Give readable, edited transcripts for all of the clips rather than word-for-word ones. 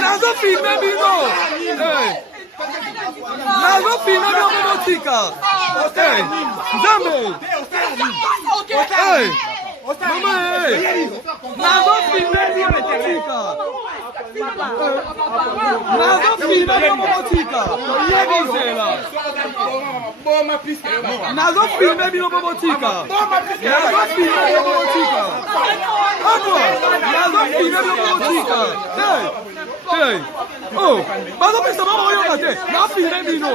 Nazo filme bino. Nazo filme bino tika. Nzambe. Mama nazo filme bino tika. Nazo filme bino tika. Yebizela. Nazo filme bino tika. Nazo filme bino tika. Nazo filme bino tika. Hey. Oh, mas não pensa mal eu até. Na filme bino.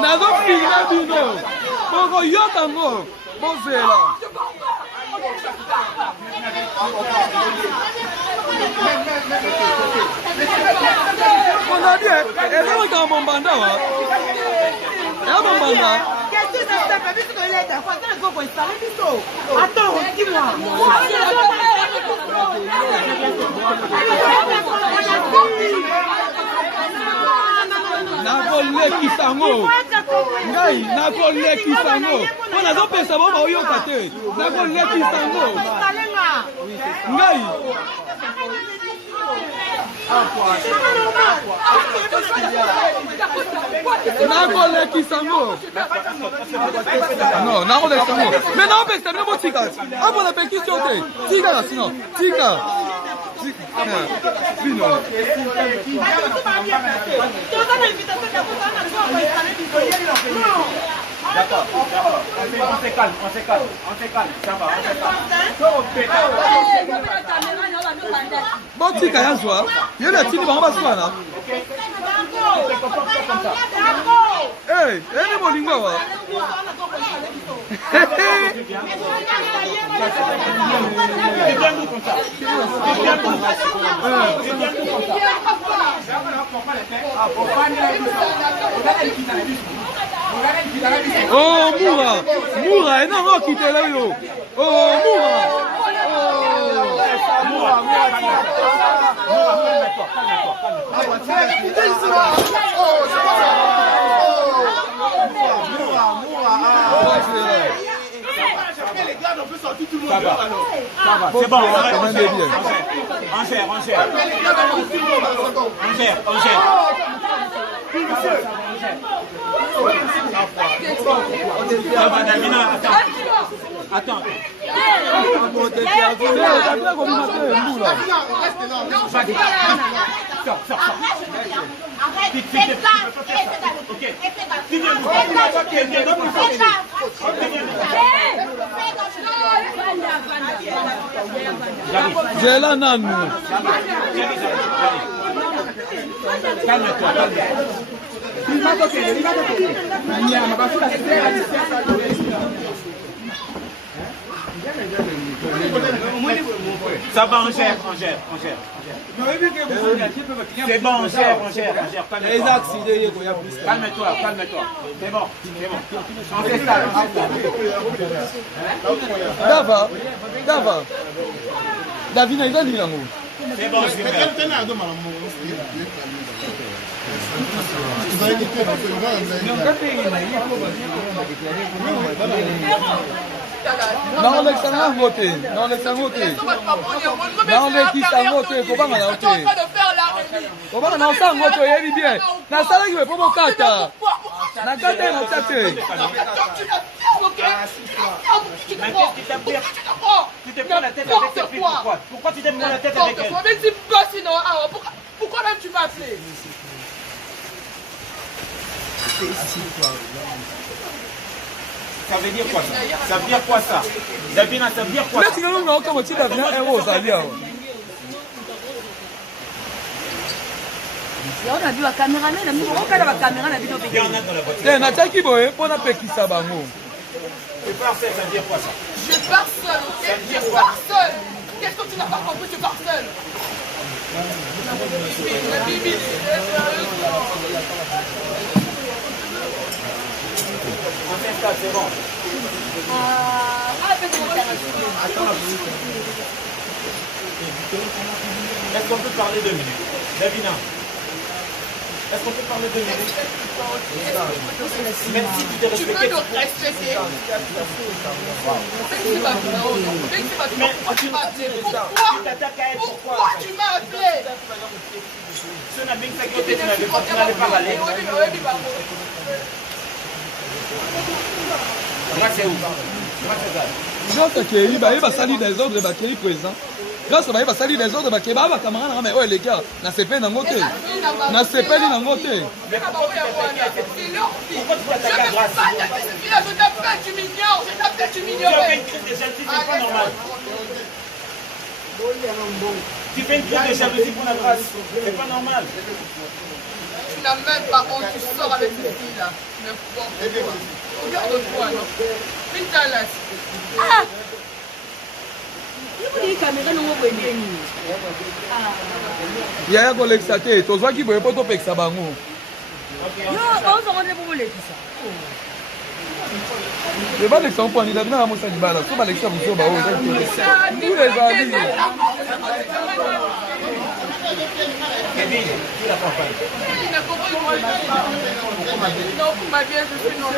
Nazo filme bino. Poco yo tango. Bozela. On a dit, elle est dans mon banda. Nakoleki sango. Ngai nakoleki sango. Pona zo pesa mo ba oyoka te. Nakoleki sango. Ngai. Nakoleki sango. Non, nakoleki sango. Mais non pesa no botika. Abo la pekisio te. Tika la sino. Tika. Vino. D'accord. On se calme. Ça va, Bon, tu as joué. Il y a des petits bambous à soi là. Hey, elle est mon lingua. Oh, Moura, non, non, quittez là, yo. Oh, Moura. C'est bon, on gère. Ça va, Davina, attends. J'ai la nanou. Calme-toi. Ça va, on gère. C'est bon, on gère. Calme-toi. C'est bon. On fait ça. Dava. Davina, il va dire l'amour. C'est bon, c'est bon. Non, l'excellent voté. Non, l'excellent voté. Comment on a voté? Comment on a voté? Il est bien. La salle qui veut pas mon cata. La cata est notre tête. Tu te prends la tête avec cette fille, pourquoi tu te prends la tête avec elle? Pourquoi même tu m'as appelé? Ça veut dire quoi ça? Ça veut dire quoi ça? Davina, ça veut dire quoi ça? Mais tu n'as pas comment tu Davina est rose à dire. On a vu la caméra, mais on a la caméra, la vidéo. Nataki boye pour na pekisa bango. Je pars seul, ça veut dire quoi ça? Je pars seul, ok? Je pars seul. Qu'est-ce que tu n'as pas compris? Je pars seul. La Bible, On s'installe, c'est bon. Est-ce qu'on peut parler 2 minutes? Davina, est-ce qu'on peut parler 2 minutes? Même si tu t'es tu respecté. veux nous respecter? Pourquoi tu m'as appelé? Si on a bien fait côté, tu n'avais pas aller. Moi, c'est où? Moi, c'est ça. Grâce à Kéry, il va salir des ordres de Kéry présent. Grâce à il va salir des ordres de Kéry, bah camarade, mais ouais les gars, na CP na ngote. Na CP na ngote. C'est leur vie. Je t'appelle, tu m'ignores. Je t'appelle, tu Tu as m'ignores. fait une crise de jalousie, c'est pas normal. Tu fais une crise de jalousie pour la grâce. C'est pas normal. Tu n'as même pas honte, tu sors avec cette fille-là. Regarde-toi, non? Putain, Ah! Il y a caméra, non, on Yaya kolekisa te, tozwaki boye po topekisa bango. Yo, on s'en rendait pour les tout ça. Je vais l'exemple pour Anita, bien à mon sac de balle. Faut pas l'exemple pour Bao. Tous les amis. Kevin, qui l'accompagne? il n'a compris moi. Non, pour ma vie, je suis non.